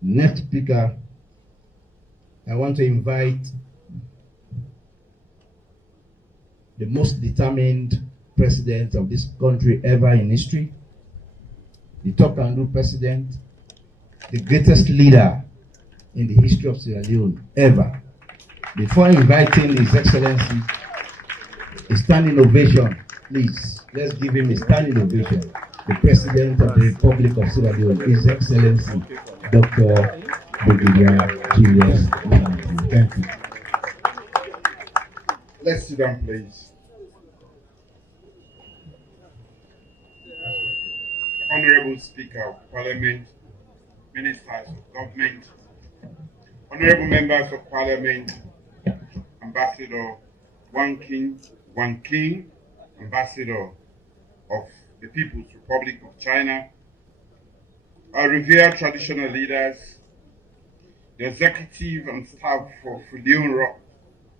Next speaker, I want to invite the most determined president of this country ever in history, the top and do president, the greatest leader in the history of Sierra Leone ever. Before inviting His Excellency, a standing ovation, please. Let's give him a standing ovation. The President of the Republic of Sierra Leone, His Excellency, Dr. Brigadier Julius Lamantine. Thank you. Let's sit down, please. Honorable Speaker of Parliament, Ministers of Government, Honorable Members of Parliament, Ambassador Wang King, Ambassador of the People's Republic of China, our revered traditional leaders, the executive and staff of Leon Rock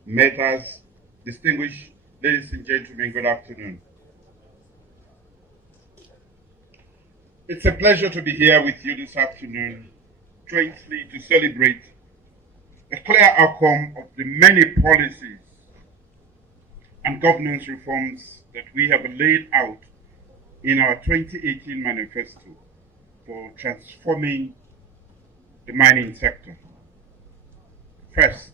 Matters, distinguished ladies and gentlemen, good afternoon. It's a pleasure to be here with you this afternoon, jointly to celebrate a clear outcome of the many policies and governance reforms that we have laid out in our 2018 manifesto for transforming the mining sector. First,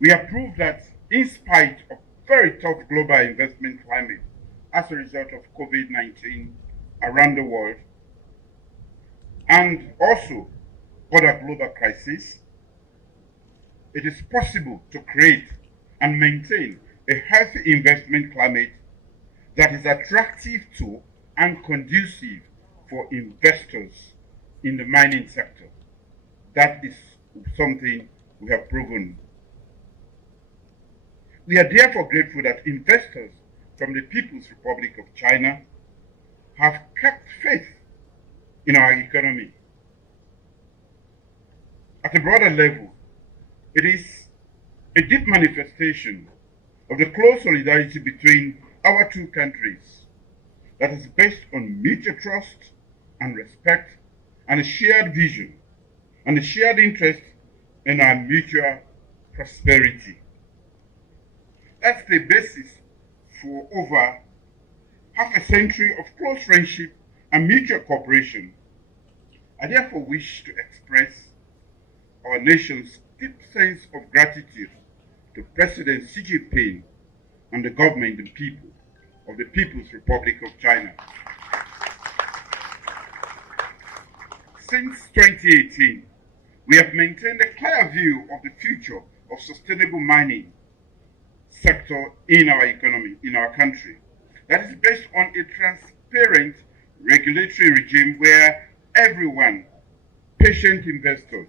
we have proved that in spite of very tough global investment climate as a result of COVID-19 around the world, and also other global crises, it is possible to create and maintain a healthy investment climate that is attractive to and conducive for investors in the mining sector. That is something we have proven. We are therefore grateful that investors from the People's Republic of China have kept faith in our economy. At a broader level, it is a deep manifestation of the close solidarity between our two countries that is based on mutual trust and respect and a shared vision and a shared interest in our mutual prosperity. That's the basis for over half a century of close friendship and mutual cooperation. I therefore wish to express our nation's deep sense of gratitude to President Xi Jinping and the government and people of the People's Republic of China. Since 2018, we have maintained a clear view of the future of sustainable mining sector in our economy, in our country, that is based on a transparent regulatory regime where everyone, patient investors,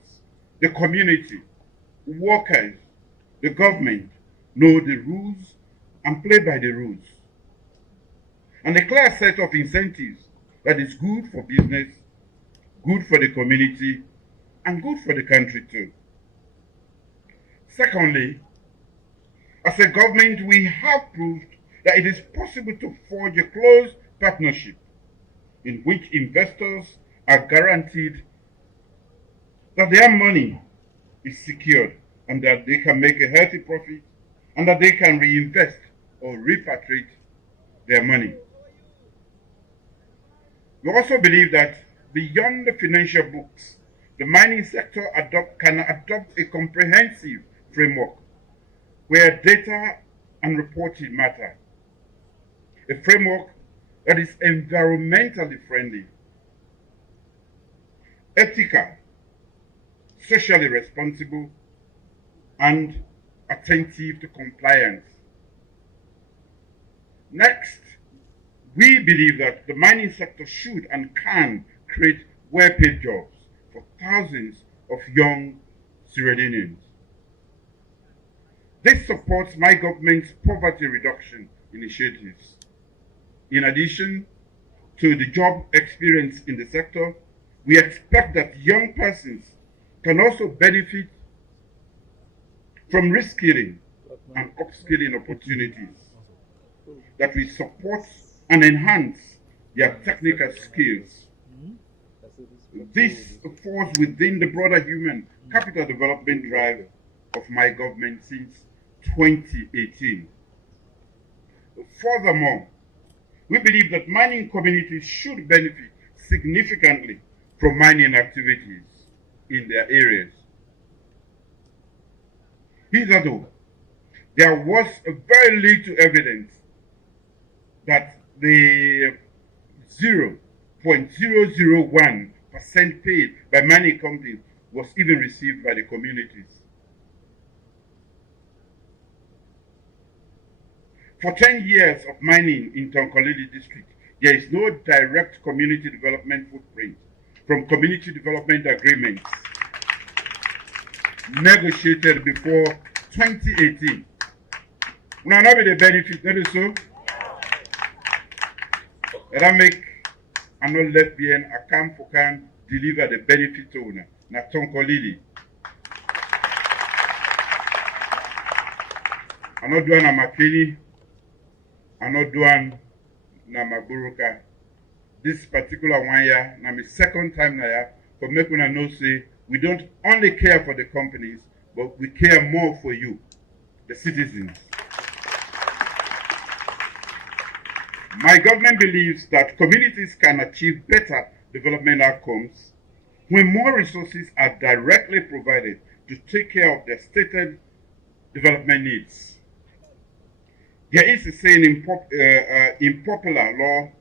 the community, workers, the government, know the rules and play by the rules. And a clear set of incentives that is good for business, good for the community, and good for the country too. Secondly, as a government, we have proved that it is possible to forge a close partnership in which investors are guaranteed that their money is secured and that they can make a healthy profit and that they can reinvest or repatriate their money. We also believe that beyond the financial books, the mining sector can adopt a comprehensive framework where data and reporting matter. A framework that is environmentally friendly, ethical, socially responsible, and attentive to compliance. Next, we believe that the mining sector should and can create well-paid jobs for thousands of young Sierra Leoneans. This supports my government's poverty reduction initiatives. In addition to the job experience in the sector, we expect that young persons can also benefit from reskilling and upskilling opportunities that will support and enhance their technical skills. This falls within the broader human capital development drive of my government since 2018. Furthermore, we believe that mining communities should benefit significantly from mining activities in their areas. Hitherto, there was very little evidence that the 0.001% paid by mining companies was even received by the communities. For 10 years of mining in Tonkolili district, there is no direct community development footprint from community development agreements negotiated before 2018. Now, not be the benefit, not so. That make I'm not left behind. I can deliver the benefit to una. Na Tonkolili. I'm not doing a Makini. I'm not doing na Maburuka. This particular one year, na my second time na ya, for make una know say we don't only care for the companies, but we care more for you, the citizens. My government believes that communities can achieve better development outcomes when more resources are directly provided to take care of their stated development needs. There is a saying in popular law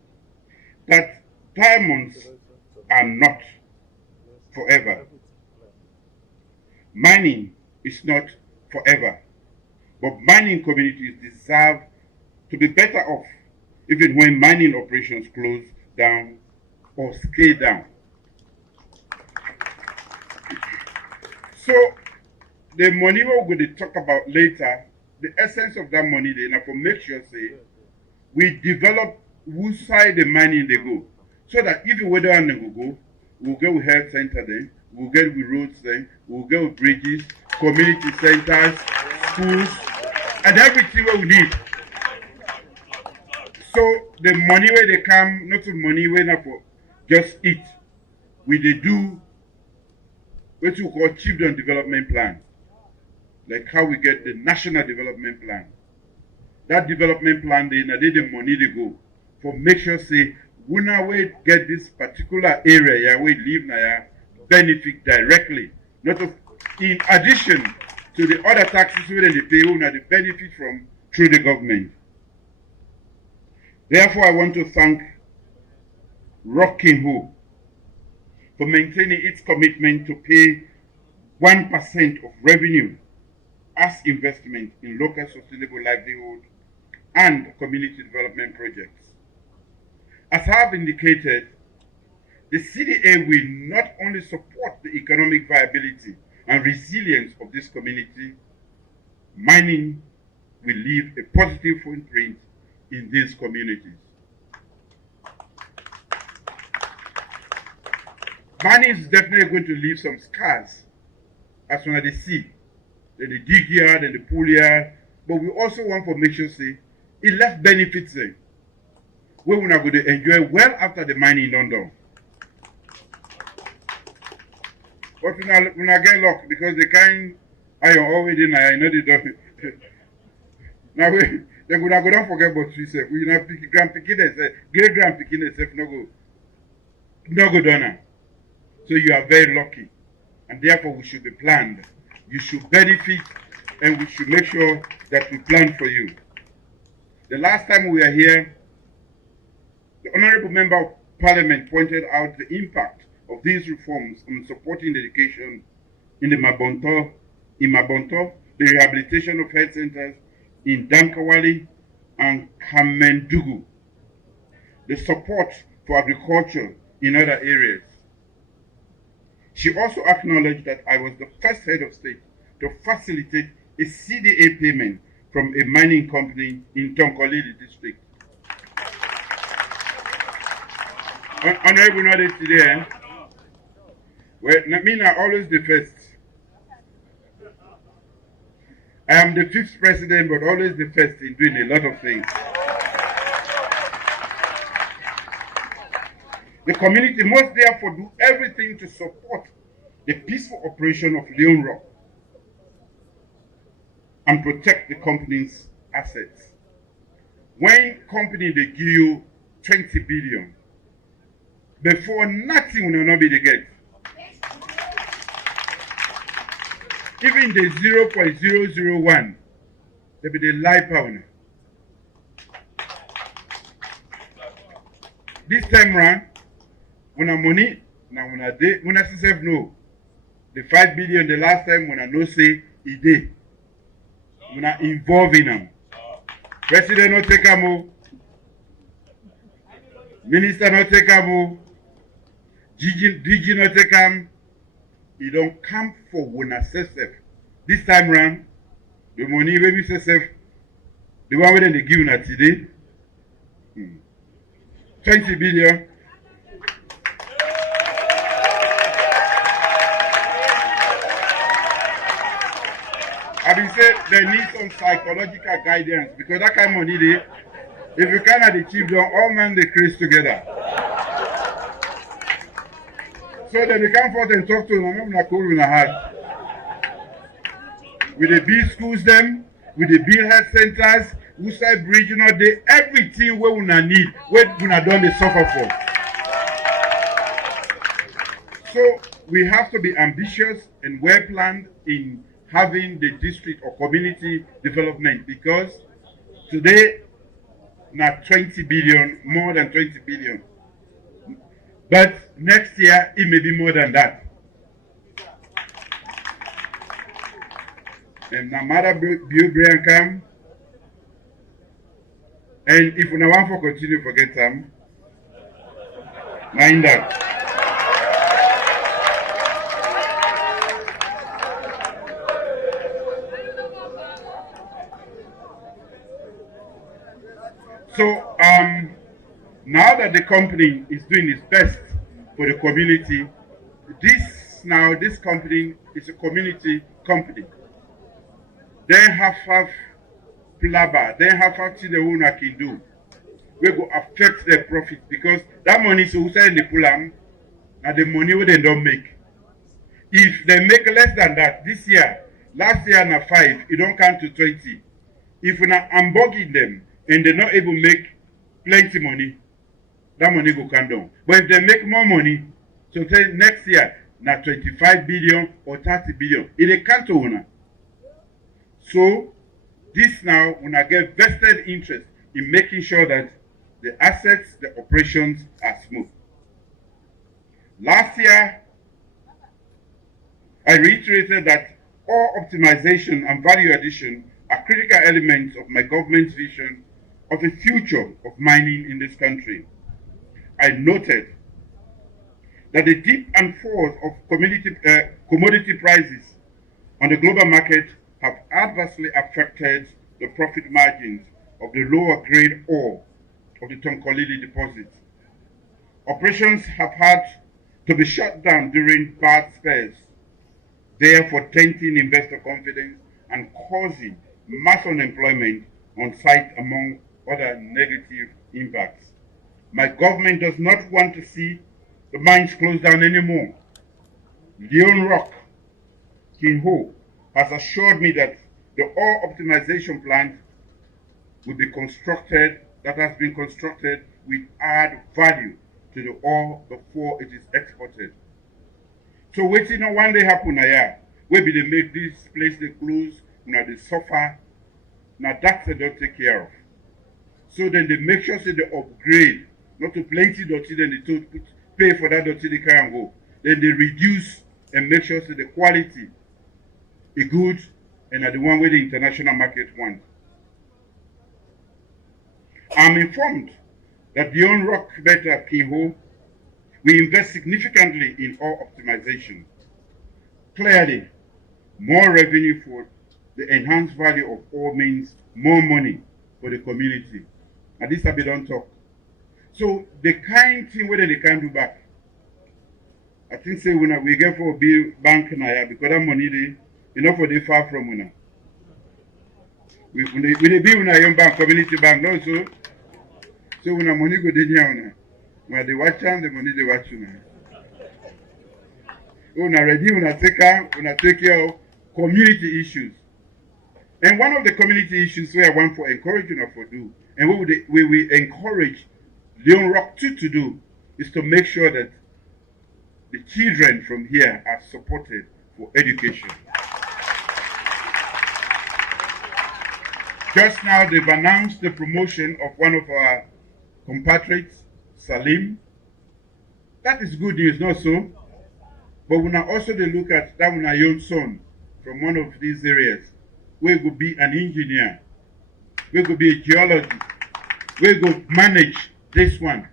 that diamonds are not forever. Mining is not forever, but mining communities deserve to be better off even when mining operations close down or scale down. So the money we're going to talk about later, the essence of that money, they now for make sure say we develop whose side the mining they go, so that even whether and they go, we'll get with health center then, we'll get with roads then, we'll get with bridges, community centers, schools, and everything we need. So the money where they come, not the money where not for just eat. We they do what you call children development plan. Like how we get the national development plan. That development plan they the money they go for make sure say we now we get this particular area we live now benefit directly. Not of, in addition to the other taxes where they pay now the benefit from through the government. Therefore, I want to thank Rocking Ho for maintaining its commitment to pay 1% of revenue as investment in local sustainable livelihood and community development projects. As I have indicated, the CDA will not only support the economic viability and resilience of this community, mining will leave a positive footprint in these communities. Mining is definitely going to leave some scars as one of the sea. Then they dig here, then they pull here. But we also want to make sure say it left benefits there. Where we're going to enjoy well after the mining done. But we not get luck because the kind I already know they don't. Now they go don't forget about yourself. We not pick grand picking themselves, great grand picking themselves no go done. So you are very lucky. And therefore we should be planned. You should benefit and we should make sure that we plan for you. The last time we were here, the Honorable Member of Parliament pointed out the impact of these reforms on supporting education in Mabonto, the rehabilitation of health centers in Dankawali and Kamendugu, the support for agriculture in other areas. She also acknowledged that I was the first head of state to facilitate a CDA payment from a mining company in Tonkolili district. Honorable Nade today, well, me are always the first. I am the 5th president, but always the first in doing a lot of things. The community must therefore do everything to support the peaceful operation of Leone Rock and protect the company's assets. When company they give you 20 billion, before nothing will not be the get. Even the 0.001, they be the lie power. This time round, when I money, now when I day, when I say no, the 5 billion the last time when I no say it did. When I involve in them. President not take a move, Minister not take a move, DG not take a. He don't come for when I say self. This time round, the money when we say self, the one when they give you today, 20 billion. I been say they need some psychological guidance because that kind of money they, if you cannot achieve them, all men they create together. So then they come forth and talk to them, I'm not cool in the heart. With the big schools them, with the big health centers, Woodside Regional Day, everything where we need, where we done they suffer for. So we have to be ambitious and well planned in having the district or community development because today not 20 billion, more than 20 billion. But next year it may be more than that. And no matter Bill come, and if we want to continue forget them, mind that. So now that the company is doing its best for the community, this company is a community company. They have plaba, they have things the owner can do. We go affect their profit because that money so who in the pulam now the money what they don't make. If they make less than that this year, last year na 5, it don't count to 20. If we not unbugging them and they're not able to make plenty money, that money go come down. But if they make more money, so say next year, now 25 billion or 30 billion, it can't owner. So this now, when I get vested interest in making sure that the assets, the operations are smooth. Last year, I reiterated that all optimization and value addition are critical elements of my government's vision of the future of mining in this country. I noted that the dip and fall of commodity prices on the global market have adversely affected the profit margins of the lower grade ore of the Tonkolili deposit. Operations have had to be shut down during bad spells, therefore denting investor confidence and causing mass unemployment on site among other negative impacts. My government does not want to see the mines closed down anymore. Leone Rock, King Ho, has assured me that the ore optimization plant will be constructed, that has been constructed, will add value to the ore before it is exported. So waiting on one day happen here, where be they make this place they close, now they suffer, now that's they don't take care of. So then they make sure say they upgrade, not to plenty dirty, then they pay for that dirty they can't go. Then they reduce and make sure say the quality is good and are the one where the international market wants. I'm informed that beyond Rock Better Piho, we invest significantly in ore optimization. Clearly, more revenue for the enhanced value of ore means more money for the community. And this have been done talk. So the kind thing whether they can do back. I think say when we get for a big bank now because that money they enough for they far from una. We be una young bank, community bank, no so when the money go there now. When they watch and the money they watch you. Una ready, una take care of community issues. And one of the community issues where I want for encouraging us to do, and we will encourage Leon Rock to do, is to make sure that the children from here are supported for education. Just now, they've announced the promotion of one of our compatriots, Salim. That is good news, not so? But when I also they look at that one, young son from one of these areas, we could be an engineer, we could be a geologist, we could manage this one.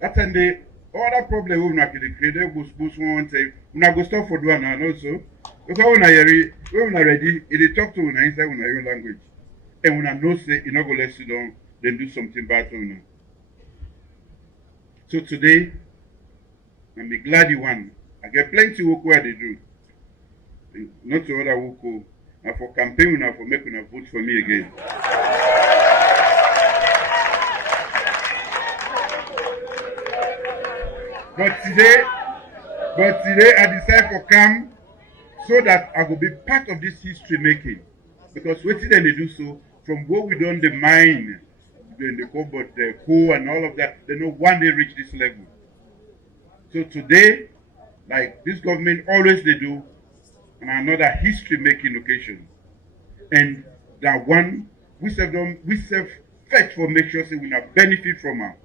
That's and the other problem we not create was one say, we not go stop for doing and also because when I ready, it talk to una inside una your language. And when I know say you not go let you down, then do something bad to you. So today, I'm glad you won. I get plenty of work where they do. Not to other work. Now for campaign, now for making a vote for me again. But today I decide for come so that I will be part of this history making. Because what did they do so? From what we done the mine, the cobalt, the coal and all of that, they know one day reach this level. So today, like this government always they do, on another history making occasion. And that one, we serve fetch for make sure say we not benefit from her.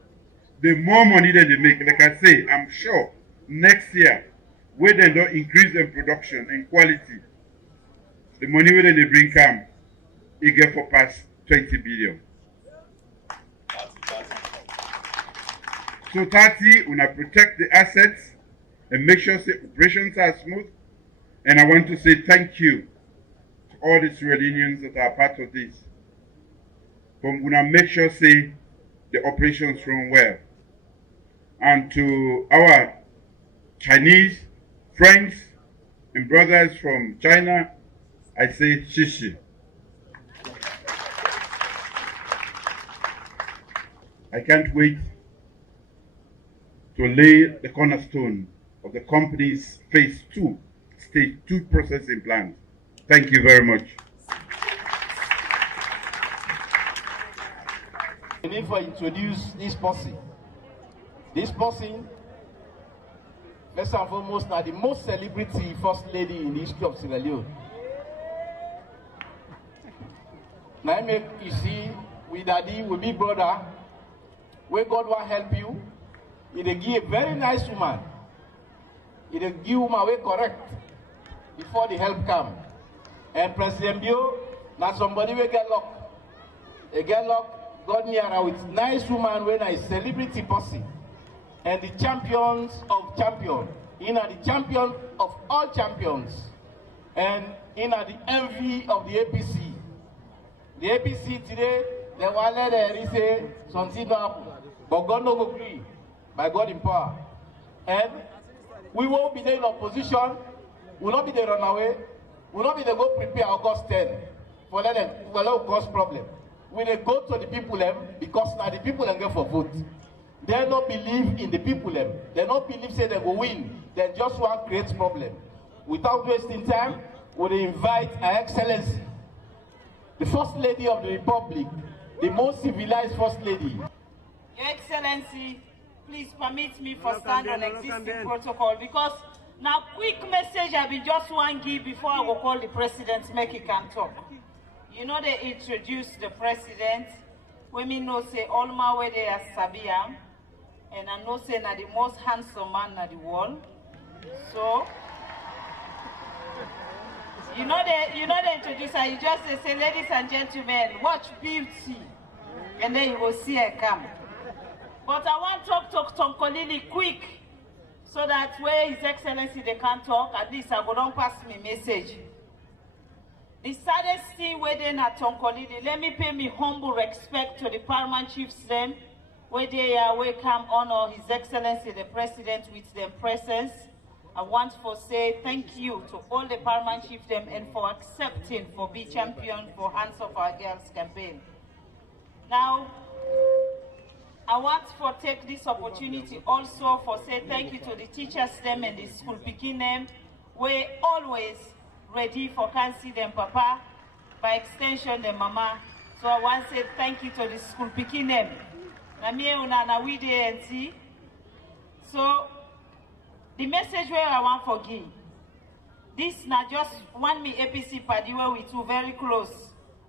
The more money that they make, like I say, I'm sure next year, where they don't increase their production and quality, the money where they bring come, it get for past 20 billion. So 30, we protect the assets and make sure the operations are smooth. And I want to say thank you to all the Sierra Leoneans that are part of this. From we make sure say the operations run well. And to our Chinese friends and brothers from China, I say shishi. I can't wait to lay the cornerstone of the company's phase 2, stage 2 processing plant. Thank you very much. We need to introduce this person. This person, first and foremost, now the most celebrity first lady in the history of Sierra Leone. Now I make you see, with daddy, with big brother, where God will help you, he will give a very nice woman. He will give woman way correct before the help come. And President Bio, now somebody will get luck. He get luck, got near her with nice woman when I celebrity person. And the champions of champions. In the champion of all champions. And in the envy of the APC. The APC today, they want to let say something up. But God no agree. By God in power. And we won't be there in opposition. We will not be there run away. We will not be there go prepare August 10 for let them cause problem. We will go to the people because now the people get for vote. They don't believe in the people. They don't believe say they will win. They just want to create problem. Without wasting time, we invite Her Excellency, the First Lady of the Republic, the most civilized First Lady. Your Excellency, please permit me for stand on existing protocol because now quick message I will just want to give before I will call the president make he can talk. You know they introduce the president. Women know say all my way they are Sabia. And I know say na the most handsome man in the world. So you know they introduce her, you just say ladies and gentlemen, watch beauty. And then you will see her come. But I want to talk to Tonkolili quick so that where His Excellency they can talk, at least I go down pass me message. The saddest thing within at Tonkolili, let me pay me humble respect to the paramount chiefs them, where they are welcome honor His Excellency the President with their presence. I want to say thank you to all the paramount chiefs them and for accepting for be champion for Hands of Our Girls campaign. Now, I want to take this opportunity also for say thank you to the teachers them and the school picking them. We always ready for can see them papa, by extension them mama. So I want to say thank you to the school picking them. Na me una we dey and see. So the message where I want for give. This na just one me APC party where we two very close.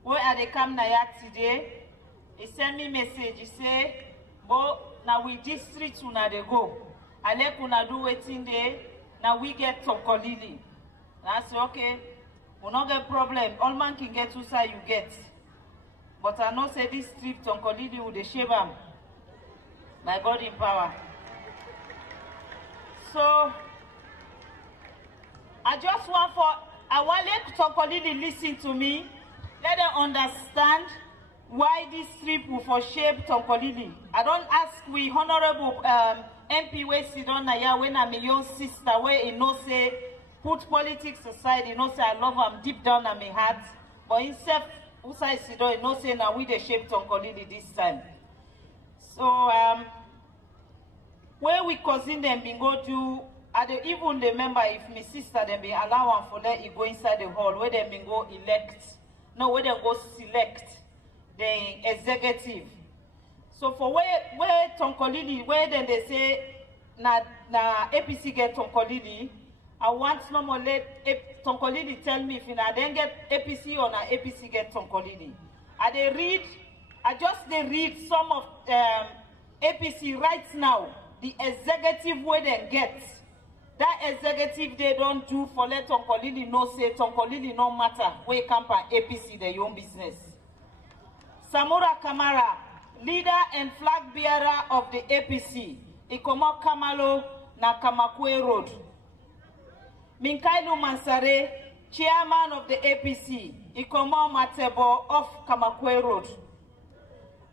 Where are they come na yat today? He send me message. He say, "Bo now we district una they go. Alek una do waiting there. Now we get Tonkolili." And I say, "Okay, we not get problem. All man can get who side you get. But I know say this trip Tonkolili with the Shebam. My God in power." So I just want let Tonkolili listen to me. Let them understand why this trip will for shape Tonkolili. I don't ask we honorable MP we sit on here when I'm a young sister where he know say put politics aside, he know say I love him deep down in my heart. But himself who say sit on, he know say now we the shape Tonkolili this time. So where we cousin them been go to even remember if my sister them be allow him for let he go inside the hall where they been go elect. No, where they go select the executive. So for where Tonkolili, where then they say na APC get Tonkolili, I want no more let Tonkolili tell me if I then get APC or na APC get Tonkolili. I just read some of APC right now, the executive where they get. That executive they don't do for let Tonkolili know say Tonkolili no matter where come from APC their own business. Samura Kamara, leader and flag bearer of the APC, Ikomo Kamalo na Kamakwe Road. Minkailu Mansare, chairman of the APC, Ikomo Matebo of Kamakwe Road.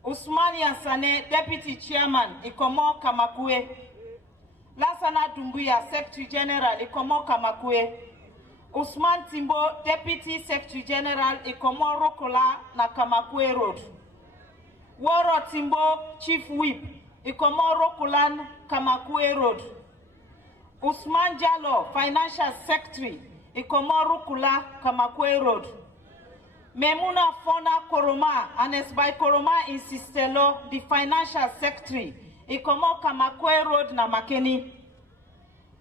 Usmani Yansane, deputy chairman, Ikomo Kamakwe. Lasana Dumbuya, secretary general, Ikomo Kamakwe. Usman Timbo, deputy secretary general, Ikomo Rokola na Kamakwe Road. Woro Timbo, chief whip, Ikomo Rokolan, Kamakwe Road. Usman Jalo, financial secretary, Ikomo Rokola, Kamakwe Road. Memuna Fona Koroma, Anes by Koroma in Sistelo, the financial secretary, Ikomo Kamakwe Road na Makeni.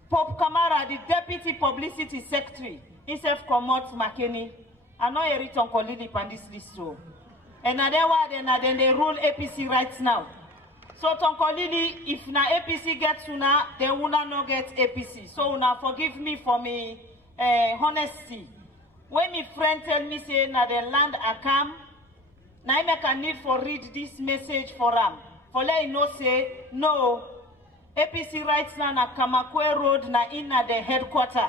Pop Kamara, the deputy publicity secretary, himself commot Makeni. I know you return Tonkolili on this list too. And then they rule APC right now. So Tonkolili, if na APC gets una, they will not get APC. So una forgive me for me honesty. When my friend tell me say na the land I come, now I make a need for read this message for them. For let you know say no. APC right now na Kamakwe Road na inna the headquarter.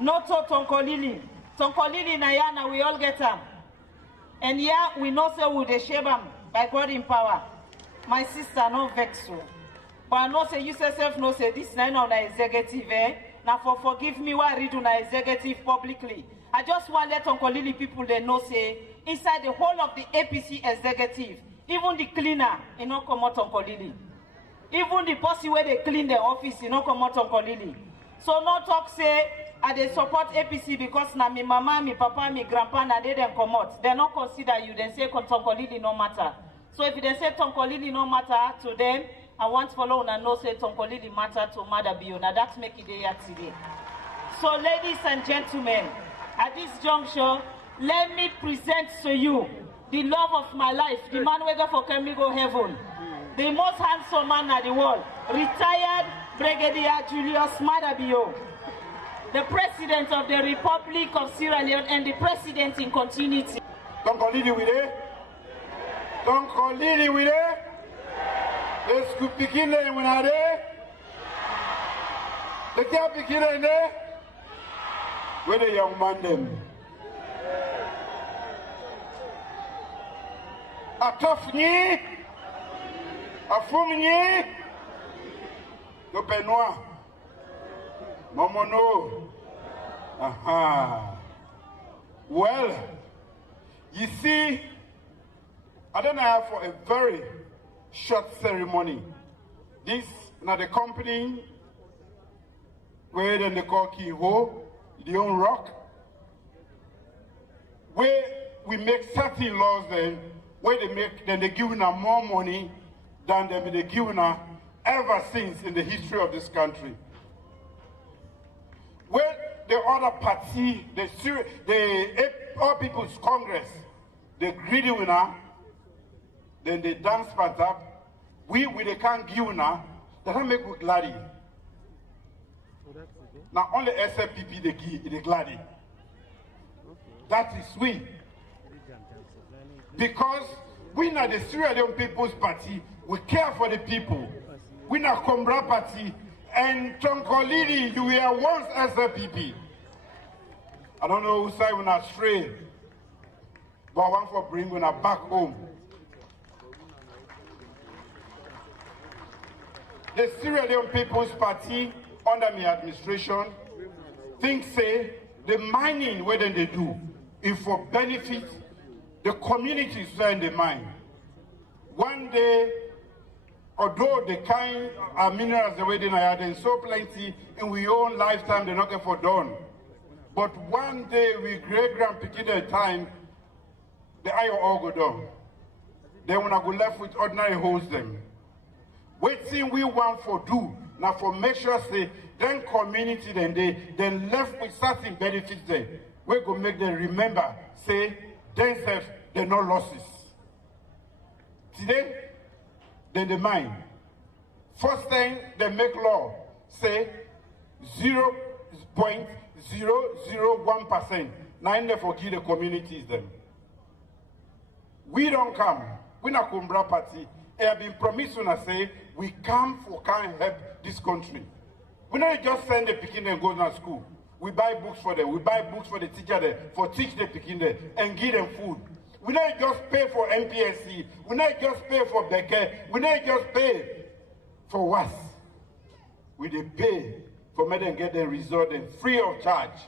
Not to Tonkolili. Tonkolili na yana we all get them. And yeah, we know say we the Shebam by God in power. My sister no vex so. But I know say you yourself know say this nine on the executive Now for forgive me why I read on the executive publicly. I just want let Tonkolili people they know say inside the whole of the APC executive, even the cleaner, you know come out Tonkolili. Even the person where they clean the office, you know come out Tonkolili. So no talk say I they support APC because na me mama, me papa, me grandpa, na they them come out. They not consider you, then say Tonkolili no matter. So if they say Tonkolili no matter to them, I want to follow and know say Tonkolili matter to Mother Bio. Now that's make it there today. So ladies and gentlemen, at this juncture, let me present to you the love of my life, the man who go for Kemigo Heaven, the most handsome man in the world, retired Brigadier Julius Madabio, the President of the Republic of Sierra Leone and the President in continuity. Tonkolili with it? Tonkolili with it? Let's go begin when I there. Let's go begin there. Where the young man them? A tough knee, a full knee, the Benoit, Momono. Aha. Well, you see, I don't have for a very short ceremony. This now the company where then they call Kiho, the own rock, where we make certain laws then, where they give them more money than they give them ever since in the history of this country. Where the other party, the All People's Congress, the greedy winner, then they dance part up. We they can't give now, they can't make with gladdy. Now only SLPP they give the gladdy. That is we. Because we not the Sierra Leone People's Party, we care for the people. We not Combra Party, and Tonkolili, you were once SLPP. I don't know who side we're not straight, but I want for bring when back home. The Sierra Leone People's Party, under my administration, think say the mining where then they do is for benefit the communities where in the mine. One day, although the kind of minerals the way they are, they're so plenty in we own lifetime, they're not get for done. But one day we great-grandpicking the time, the iron all go down. Then when I go left with ordinary holes them. Waiting we want for do, now for make sure say, then community then left with certain benefits there. We go make them remember, say, themselves, they're no losses. Today, then the mine. First thing they make law, say 0.001%. Now they forgive the communities them. We don't come. We not Kumbra Party. They have been promising us say we come for can help this country. We not just send the Pekin and go to school. We buy books for them. We buy books for the teacher there, for teach the Pekin there, and give them food. We not just pay for MPSC. We not just pay for Becker. We not just pay for what? We they pay for me and get the result and free of charge.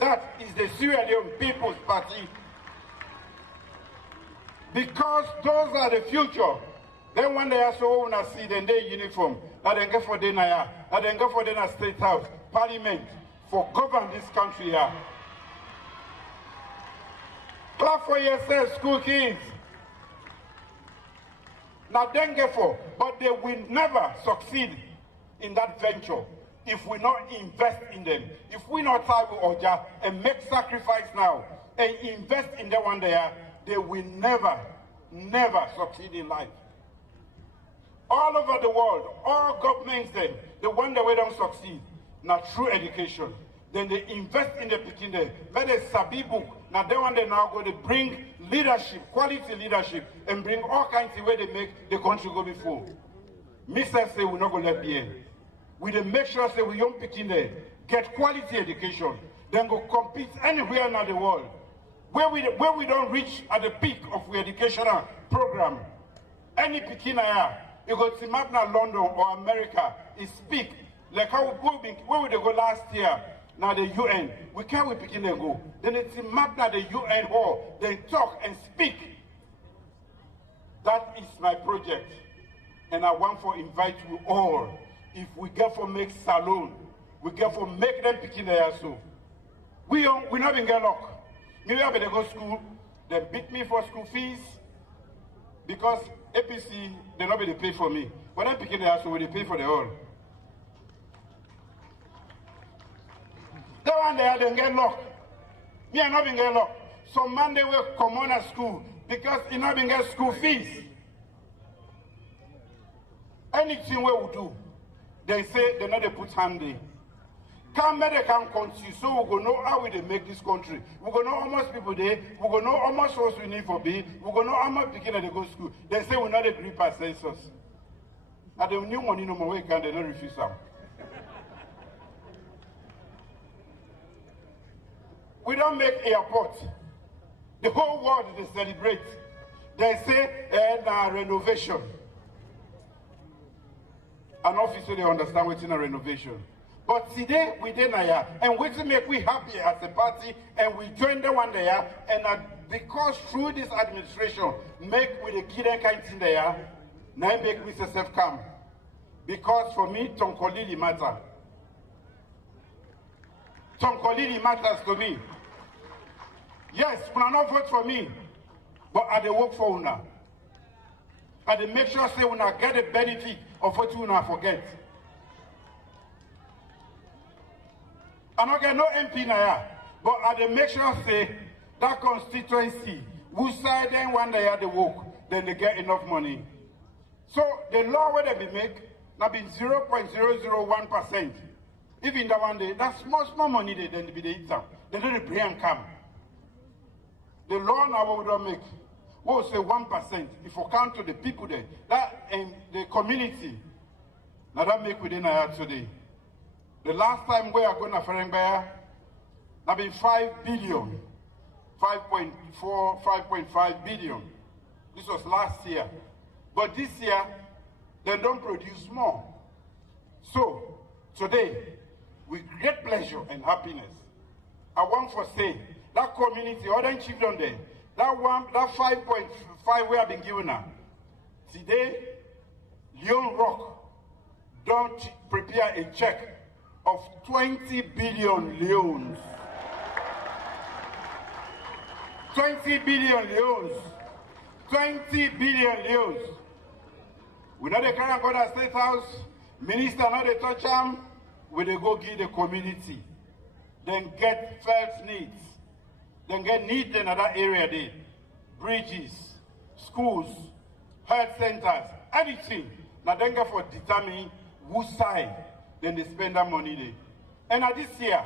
That is the Sierra Leone People's Party. Because those are the future. Then when they are so when I see them their uniform, I then go for dinner, I then go for dinner state house, parliament, for govern this country here. Clap for yourself, school kids. Now then get for, but they will never succeed in that venture if we not invest in them. If we not tie with Oja and make sacrifice now and invest in the one there, they will never succeed in life. All over the world, all governments then, the one that we don't succeed, not through education. Then they invest in the Pekin there. Let a Sabi book. Now they want they now go to bring leadership, quality leadership, and bring all kinds of way they make the country go before. Mr. say we're not gonna let be in. We then make sure say we young Pekin there, get quality education, then go compete anywhere in the world. Where we don't reach at the peak of the educational program, any Pekin you go to map now London or America is speak like how where would they go last year? Now the UN, we can't we Pekin they go. Then it's map now the UN hall, they talk and speak. That is my project, and I want to invite you all. If we get for make salon, we get for make them Pekin there so. We not been get luck. Maybe I better go to school, they beat me for school fees, because APC, they not be pay for me. When I'm picking the house, they pay for the whole. That one they get locked. Me, I not been get locked. Some man they will come on at school because he not been get school fees. Anything we will do, they say they not they put hand there. Come they can continue, so we go know how we they make this country. We go know how much people there, we go know how much house we need for be, we go know how much people they go to school. They say we not agree per census. And the new money no more we can they don't refuse them. We don't make airport. The whole world they celebrate. They say renovation. An officer they understand what's in a renovation. But today we did and we to make we happy as a party and we join the one there and because through this administration, make with the kid kind thing there, now make with yourself come. Because for me, Tonkolili matter. Tonkolili matters to me. Yes, una not vote for me, but I dey work for una. I dey make sure say una get the benefit of what una forget. I don't get no MP now, but I dey make sure say that constituency, who side then one day they work, then they get enough money. So the law where they be make, now be 0.001%. Even that one day, that's small money they then be the exam. Then they bring and come. The law now what we don't make, we will say 1%. If we count to the people there, that in the community, now that make within a year today. The last time we are going to Ferengbaya, now been 5 billion, 5.4, 5.5 billion. This was last year. But this year, they don't produce more. So, today, with great pleasure and happiness, I want to say, that community, other children there, that 5.5 we have been given now. Today, Leone Rock don't prepare a check of 20 billion leones. 20 billion leones. 20 billion leones. We know they can't go to the State House, minister know they touch them, we they go give the community. Then get felt needs. Then get needs in another area there. Bridges, schools, health centers, anything. Now then get for determining whose side then they spend that money there. And at this year,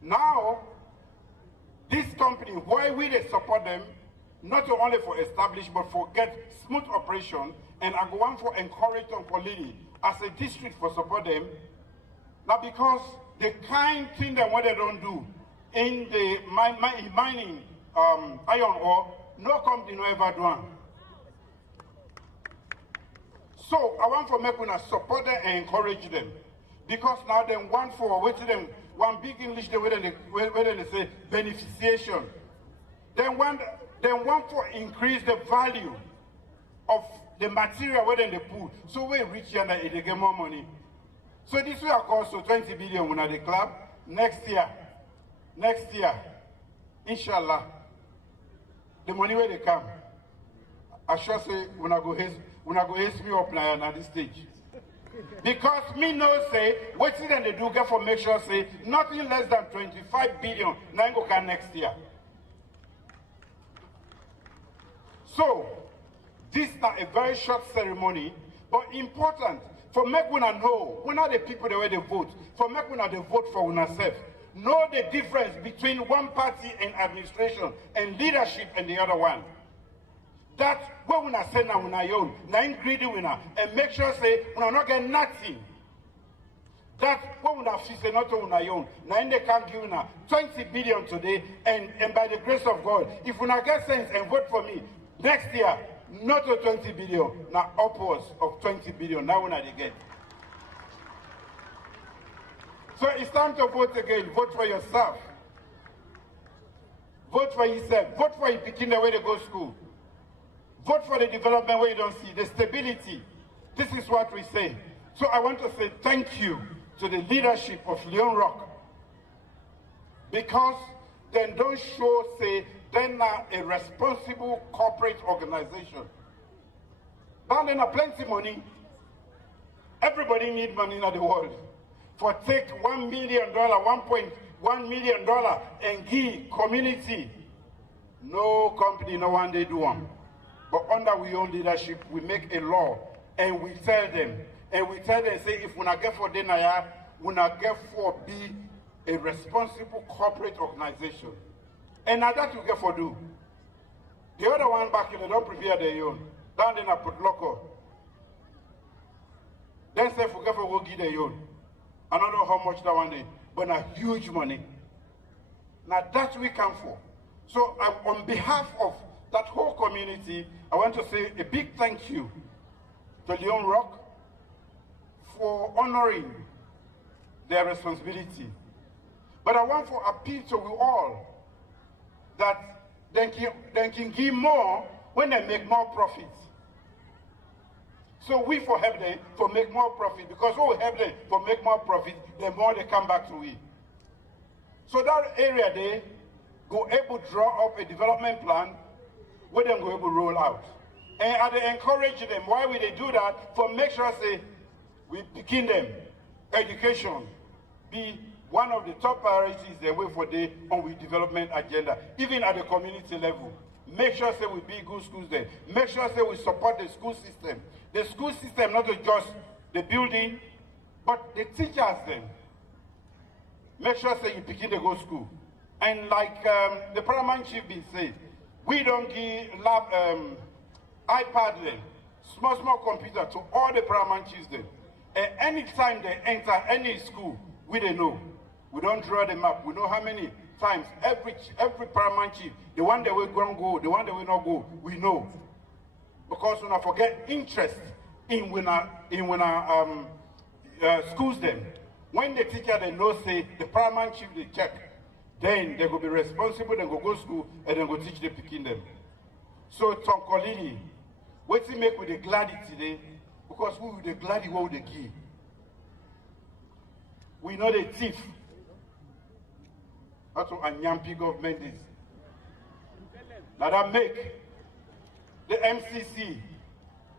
now, this company, why we they support them, not only for establish, but for get smooth operation, and I go on for encourage them for leading as a district for support them. Now because the kind thing that what they don't do in the mining iron ore, no company no ever do. So I want for make una support them and encourage them. Because now they want for waiting them one big English the way they say beneficiation. They want to increase the value of the material where they put. So we reach and they get more money. So this will cost so 20 billion when the club next year, inshallah, the money where they come. I sure say when I go haste me up now at this stage. Because me know say what thing they do get for make sure say nothing less than 25 billion now go come next year. So this is not a very short ceremony, but important for make una know when are the people the way they vote, for make una they vote for una self. Know the difference between one party and administration and leadership and the other one. That when we say na una own, na ingredient winner, and make sure say we not get nothing. That when we say not una own, na they can give una 20 billion today, and by the grace of God, if we not get sense and vote for me next year, not to 20 billion, now upwards of 20 billion. Now when they get. So it's time to vote again. Vote for yourself. Vote for yourself. Vote for your picking the way they go to school. Vote for the development where you don't see the stability. This is what we say. So I want to say thank you to the leadership of Leone Rock, because they don't show say they're not a responsible corporate organization. But they have plenty money. Everybody needs money in the world. For take $1 million, $1.1 million and give community. No company, no one they do them. But under we own leadership, we make a law and we tell them, say if we not get for Denaya, we not get for be a responsible corporate organization. And now that we get for do. The other one back in, they don't prepare their own. Down then I put local. Then say if we get for go give their own. I don't know how much that one is, but a huge money. Now that we come for. So on behalf of that whole community, I want to say a big thank you to Leone Rock for honoring their responsibility. But I want to appeal to you all that they can give more when they make more profits. So we for help them for make more profit, because we help them for make more profit, the more they come back to we. So that area they go able to draw up a development plan where they go able to roll out. And I encourage them, why will they do that? For make sure say we begin them education be one of the top priorities they way for the on with development agenda, even at the community level. Make sure say we build good schools there. Make sure say we support the school system. The school system, not just the building, but the teachers then. Make sure say you begin to go school. And like the paramount chief been saying, we don't give iPad then, small computer to all the paramount chiefs then. And anytime they enter any school, we don't know. We don't draw the map. We know how many times every paramount chief, the one that will go, the one that will not go, we know. Because we not forget interest in when schools them. When the teacher they know say the paramount chief they check, then they will be responsible, they go school and then go teach the picking them. So Tonkolini, what's he make with the gladdy today? Because we with the gladdy what would they give? We know the thief. That's what a Nyampi government is. Now that make the MCC,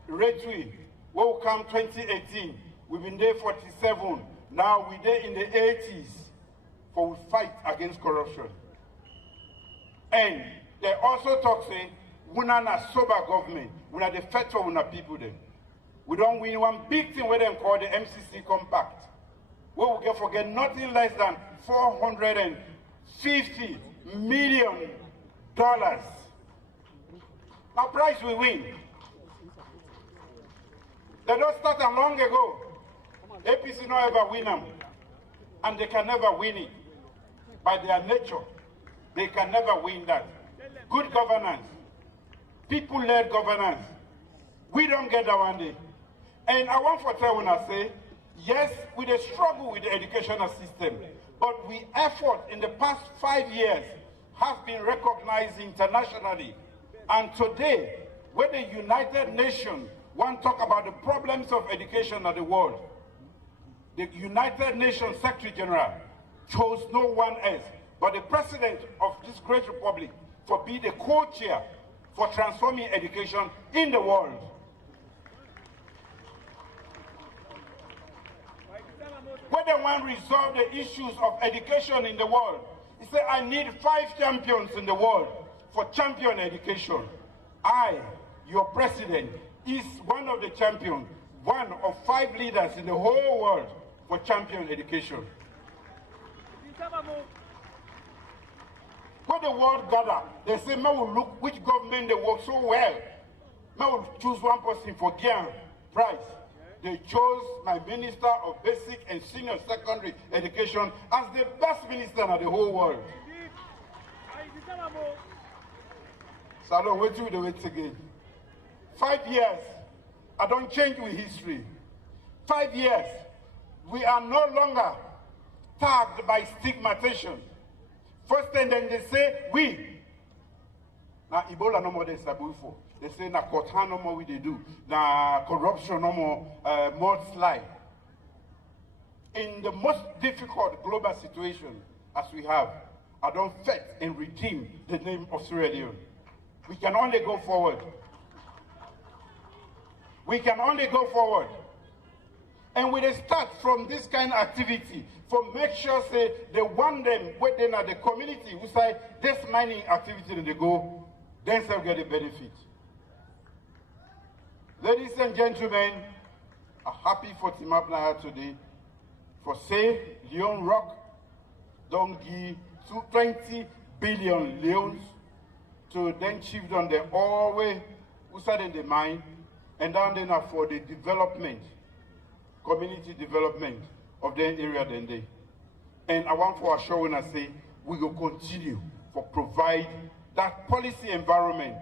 Retui, what will come 2018, we've been there 47, now we're there in the 80s for we fight against corruption. And they also talk say, we're not a sober government, we're not the fight for our people then. We don't win one big thing where they call the MCC Compact. We will forget nothing less than $450 million. Now price we win. They don't start long ago. APC not ever win them. And they can never win it. By their nature, they can never win that. Good governance, people-led governance, we don't get that one day. And I want to tell when I say, yes, we dey struggle with the educational system, but we effort in the past 5 years has been recognized internationally. And today, when the United Nations want to talk about the problems of education in the world, the United Nations Secretary General chose no one else but the President of this great republic for be the co-chair for transforming education in the world. When they want to resolve the issues of education in the world, he said, I need 5 champions in the world for champion education. I, your president, is one of the champions, one of 5 leaders in the whole world for champion education. When the world gather, they say, may we look which government they work so well. May we choose one person for Gian prize. They chose my Minister of Basic and Senior Secondary Education as the best minister in the whole world. So I don't wait till the wait again. 5 years, I don't change with history. 5 years, we are no longer tagged by stigmatization. First thing then they say, we. Now Ebola no more than Sabu for. They say na Kotan no more we they do. Na corruption no more mudslide. In the most difficult global situation as we have, I don't fight and redeem the name of Sierra Leone. We can only go forward. We can only go forward. And we start from this kind of activity, for make sure say they want them within the community who say this mining activity and they go, then they'll get the benefit. Ladies and gentlemen, I'm happy for Timapna today for say Leone Rock don't give 20 billion leons to then chief on the all way who said in the mine and down then for the development, community development of the area then they. And I want for assuring us say we will continue for provide that policy environment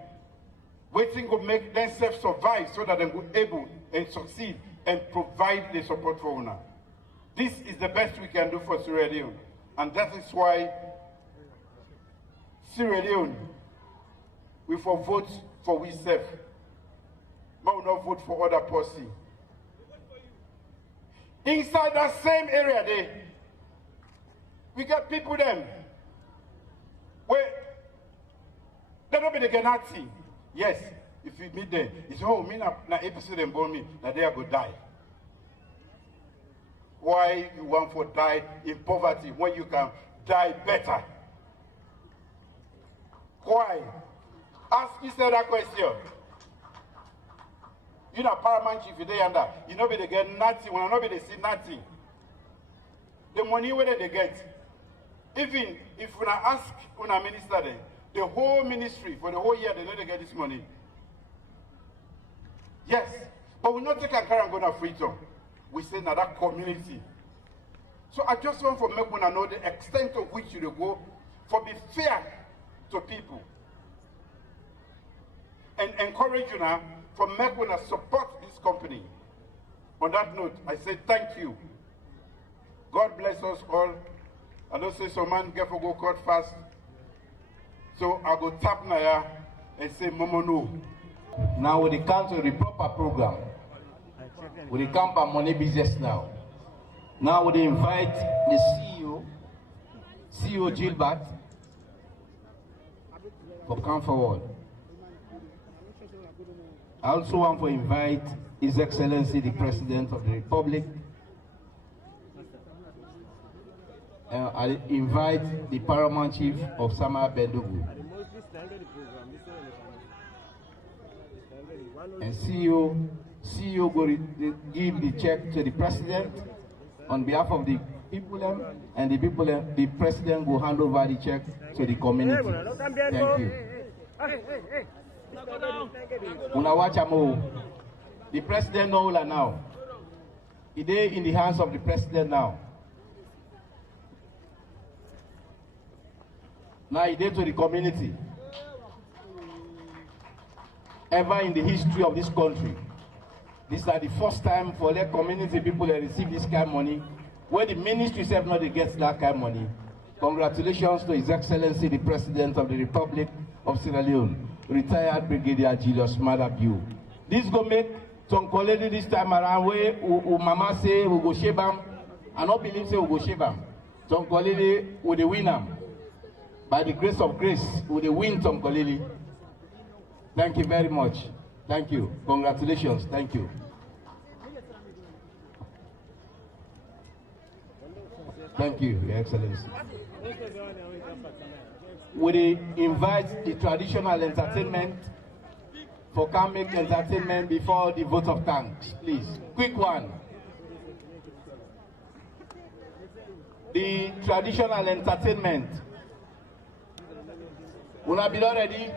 waiting to make themselves survive so that they will able and succeed and provide the support for UNA. This is the best we can do for Sierra Leone. And that is why Sierra Leone we for vote for we self. But we not vote for other person. Inside that same area there, we get people them where they don't be the Genati. Yes, if you meet them, it's oh me na episode them born me, that they are go die. Why you want to die in poverty when you can die better? Why? Ask yourself that question. You know, paramount chief, they under, you know, they get nothing. When I know they see nothing, the money where they get, even if when I ask when I minister them, the whole ministry for the whole year they know they get this money. Yes, but we not take a car and go to freedom. We say now that community. So I just want to make one know the extent of which you go for be fair to people and encourage you now for make one support this company. On that note, I say thank you. God bless us all. I don't say some man get for go court fast. So I go tap Naya and say Momo no. Now we come to the proper program. We come by money business now. Now we invite the CEO Gilbert, for come forward. I also want to invite His Excellency the President of the Republic. I invite the Paramount Chief of Sama Bendogu. And CEO go give the check to the President on behalf of the people, and the President will hand over the check to the community. Thank you. The President knows now. It is in the hands of the President now. Now it is to the community. Ever in the history of this country, this is the first time for the community people that receive this kind of money, where the ministry itself not gets that kind of money. Congratulations to His Excellency the President of the Republic of Sierra Leone, retired Brigadier Julius Madabiu. This go make Tonkolede this time around where Mama say we go shebam. I don't believe say we go shebam. Tonkolede will the win am. By the grace of grace, will the win Tonkolede. Thank you very much. Thank you. Congratulations. Thank you. Thank you, Your Excellency. We invite the traditional entertainment for come make entertainment before the vote of thanks. Please, quick one. The traditional entertainment. Will I be ready?